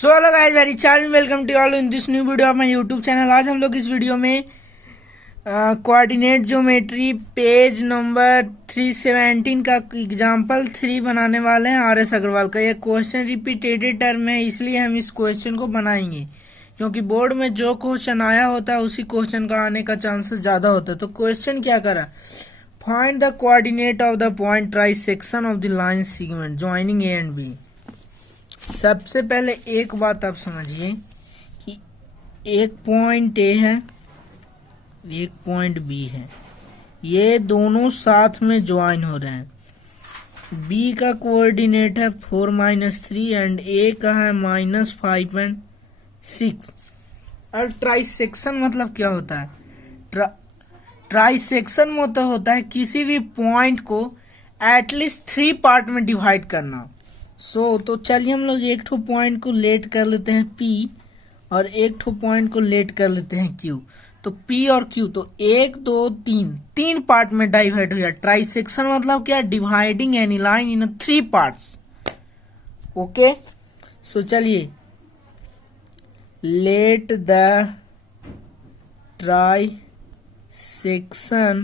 So hello guys, very charge welcome to all in this new video of my YouTube channel. आज हम लोग इस video में coordinate geometry page number 317 का example 3 बनाने वाले हैं। आर.एस. अग्रवाल का यह क्वेश्चन रिपीटेड टर्म है, इसलिए हम इस क्वेश्चन को बनाएंगे क्योंकि बोर्ड में जो क्वेश्चन आया होता है उसी क्वेश्चन का आने का चांसेस ज्यादा होता है। तो क्वेश्चन क्या करा, find the coordinate of the point trisection of the line segment joining A and B. सबसे पहले एक बात आप समझिए कि एक पॉइंट ए है, एक पॉइंट बी है, ये दोनों साथ में ज्वाइन हो रहे हैं। बी का कोऑर्डिनेट है 4-3 एंड ए का है -5.6। और ट्राइसेक्शन मतलब क्या होता है? ट्राइसेक्शन मतलब होता है किसी भी पॉइंट को एटलीस्ट 3 पार्ट में डिवाइड करना। तो चलिए हम लोग एक ठो पॉइंट को लेट कर लेते हैं P और एक ठो पॉइंट को लेट कर लेते हैं Q। तो P और Q तो 1 2 3 पार्ट में डिवाइड हो गया। ट्राइसेक्शन मतलब क्या? Dividing any line in 3 parts. Okay, so चलिए, let the trisection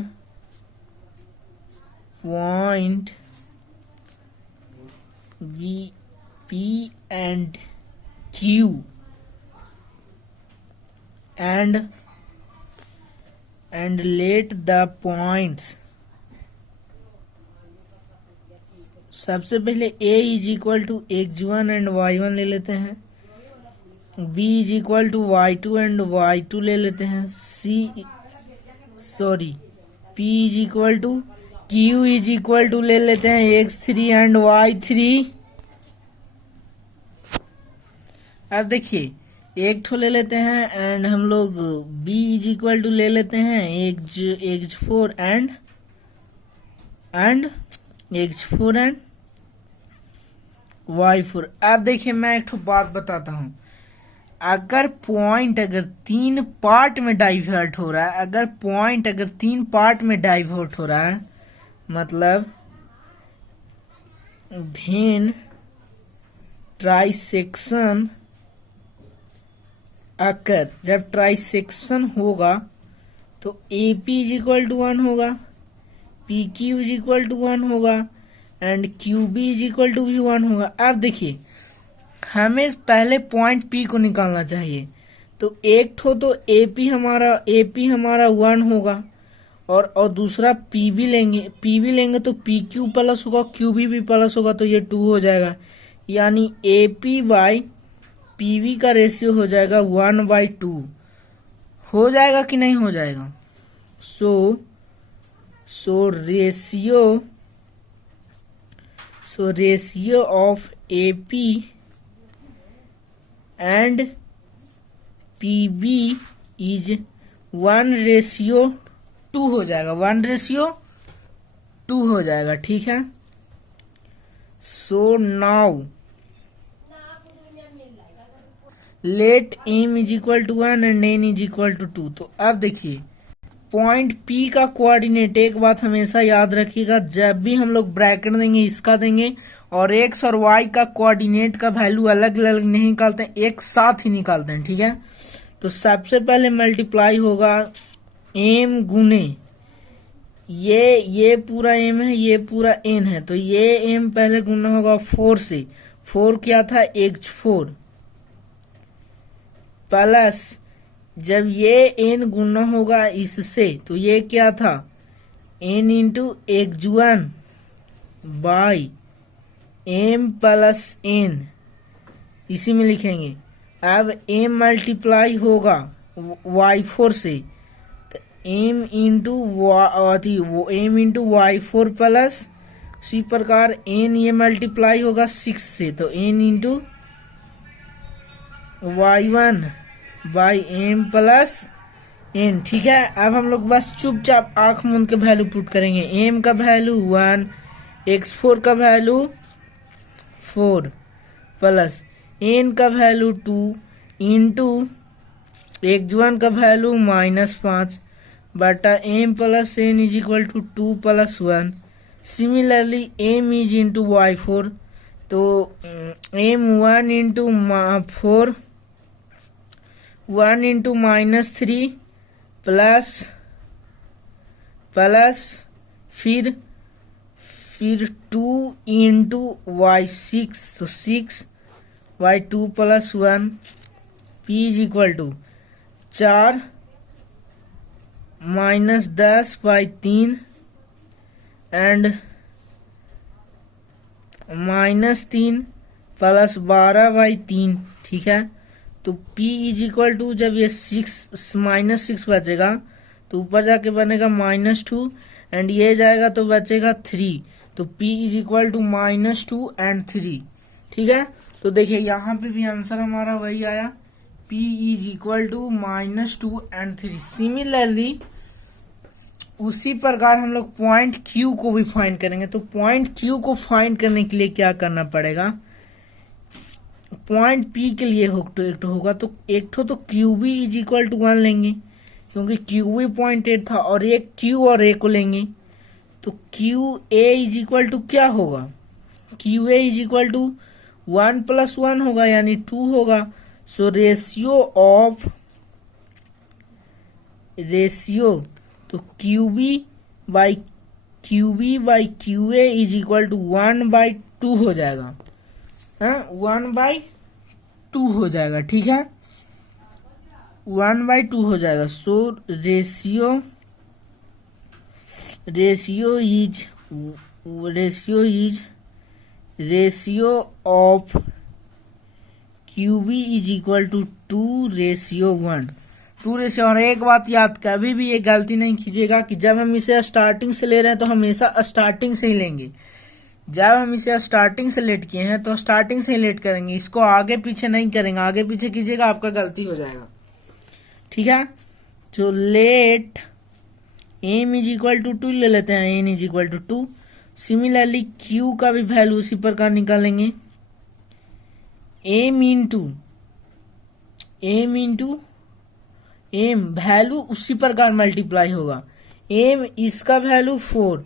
point P and Q and let the points। सबसे पहले A is equal to x1 and y1 ले लेते हैं, B is equal to y2 and y2 ले लेते हैं, P is equal to Q is equal to ले लेते हैं x3 एंड y3। अब देखिए, एक ठो ले लेते हैं एंड हम लोग B इज इक्वल टू ले लेते हैं x4 and x4 and y4। अब देखिए, मैं एक ठो बात बताता हूँ। अगर 3 पार्ट में डाइवर्ट हो रहा है, अगर 3 पार्ट में डाइवर्ट हो रहा है, मतलब भेन ट्राइसेक्शन अकर, जब ट्राइसेक्शन होगा तो AP इज इक्वल टू 1 होगा, PQ इज इक्वल टू 1 होगा and QB is equal to भी 1 होगा। अब देखिए, हमें पहले पॉइंट P को निकालना चाहिए। तो एक ठो तो AP हमारा 1 होगा और दूसरा PB लेंगे तो PQ प्लस होगा, QB भी प्लस होगा, तो ये 2 हो जाएगा। यानी AP बाई PB का रेशियो हो जाएगा 1/2। हो जाएगा कि नहीं हो जाएगा? Ratio of AP and PB is 1/2 हो जाएगा, 1/2 हो जाएगा। ठीक है, so now let M is equal to 1 and N is equal to 2। तो अब देखिए, पॉइंट P का कोऑर्डिनेट, एक बात हमेशा याद रखिएगा, जब भी हम लोग ब्रैकेट देंगे इसका देंगे और x और y का कोऑर्डिनेट का वैल्यू अलग अलग नहीं निकालते हैं, एक साथ ही निकालते हैं। ठीक है, तो सबसे पहले मल्टीप्लाई होगा M गुने ये पूरा M है, ये पूरा N है, तो ये M पहले गुना होगा 4 से। 4 क्या था? x4 प्लस जब ये n गुना होगा इससे, तो ये क्या था? n into x1 by m plus n, इसी में लिखेंगे। अब m मल्टीप्लाई होगा y4 से, तो m इंटू y4 प्लस इसी प्रकार n ये मल्टीप्लाई होगा 6 से, तो n into y1 by m plus n। ठीक है, अब हम लोग बस चुपचाप आंख मूंद के वैल्यू पुट करेंगे। m का वैल्यू 1, x4 का वैल्यू 4 प्लस n का वैल्यू 2 इंटू x1 का वैल्यू -5 बटा m plus n is equal to 2 + 1। Similarly m is into y4, तो m 1 इंटू 4 1 इंटू -3 प्लस फिर 2 इंटू y6 तो 6y2 plus 1 p is equal to 4 -10/3 and -3 plus 12/3। ठीक है, तो p is equal to जब ये -6 बचेगा तो ऊपर जाके बनेगा -2 एंड ये जाएगा तो बचेगा 3, तो p is equal to -2 and 3। ठीक है, तो देखिए यहाँ पे भी आंसर हमारा वही आया, p is equal to -2 and 3। Similarly उसी प्रकार हम लोग पॉइंट Q को भी फाइंड करेंगे। तो पॉइंट Q को फाइंड करने के लिए क्या करना पड़ेगा, पॉइंट P के लिए एक होगा तो QB इज इक्वल टू 1 लेंगे, क्योंकि QB पॉइंट 8 था, और एक Q और A को लेंगे तो QA इज इक्वल टू क्या होगा, QA इज इक्वल टू 1 + 1 होगा यानी 2 होगा। सो रेशियो तो QB by QA is equal to 1/2 हो जाएगा, 1/2 हो जाएगा। ठीक है, 1/2 हो जाएगा। So ratio of QB is equal to 2:1। और एक बात याद, कभी भी ये गलती नहीं कीजिएगा कि जब हम इसे स्टार्टिंग से ले रहे हैं तो हमेशा स्टार्टिंग से ही लेंगे। जब हम इसे स्टार्टिंग से लेट किए हैं तो स्टार्टिंग से ही लेट करेंगे, इसको आगे पीछे नहीं करेंगे। आगे पीछे कीजिएगा आपका गलती हो जाएगा। ठीक है, तो let m is equal to 2 ले लेते हैं, n is equal to 2। Similarly q का भी वैल्यू उसी प्रकार निकालेंगे, m वैल्यू उसी प्रकार मल्टीप्लाई होगा। m इसका वैल्यू 4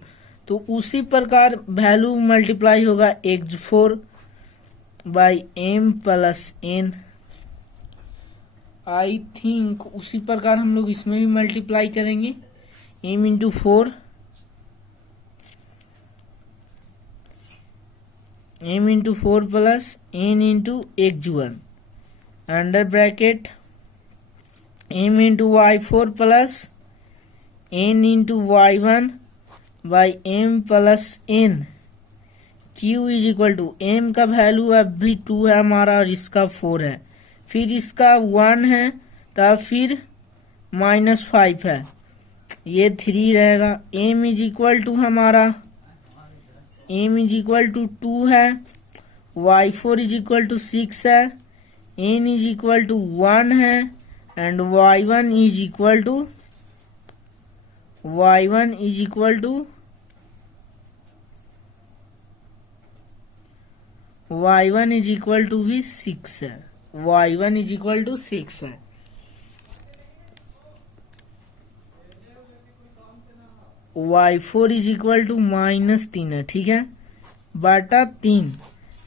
तो उसी प्रकार वैल्यू मल्टीप्लाई होगा x4 by m plus n। I think उसी प्रकार हम लोग इसमें भी मल्टीप्लाई करेंगे, m into 4 plus n into x1 under bracket m into y4 plus n into y1 by m plus n। q is equal to m का value अब भी 2 है हमारा और इसका 4 है, फिर इसका 1 है तब फिर -5 है, ये 3 रहेगा। m इज इक्वल टू हमारा 2 है, y4 इज इक्वल टू 6 है, n इज इक्वल टू 1 है and y1 is equal to भी 6 है, y1 इज इक्वल टू 6 है। y4 इज इक्वल टू -3 है। ठीक है, बटा 3।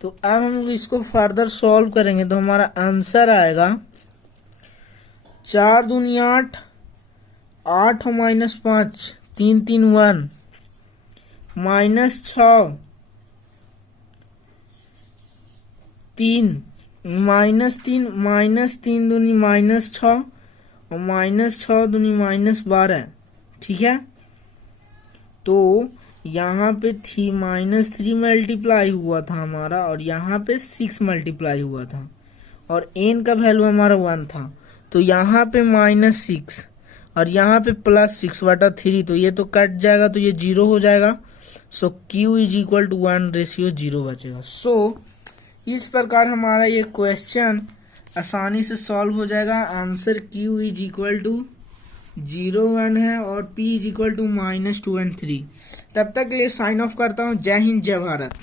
तो अब हम इसको फर्दर सॉल्व करेंगे तो हमारा आंसर आएगा 4 दूनी 8, 8 -5 3 3 1 -6 3 -3 दूनी -6 और -6 दूनी -12। ठीक है, तो यहाँ पे -3 मल्टीप्लाई हुआ था हमारा और यहाँ पे 6 मल्टीप्लाई हुआ था और n का वैल्यू हमारा 1 था, तो यहाँ पे -6 और यहाँ पे +6 बटा 3, तो ये तो कट जाएगा तो ये 0 हो जाएगा। सो q इज इक्वल टू 1:0 बचेगा। सो इस प्रकार हमारा ये क्वेश्चन आसानी से सॉल्व हो जाएगा। Answer q is equal to 0 1 है और p is equal to -2 and 3। तब तक के लिए साइन ऑफ करता हूँ। जय हिंद, जय भारत।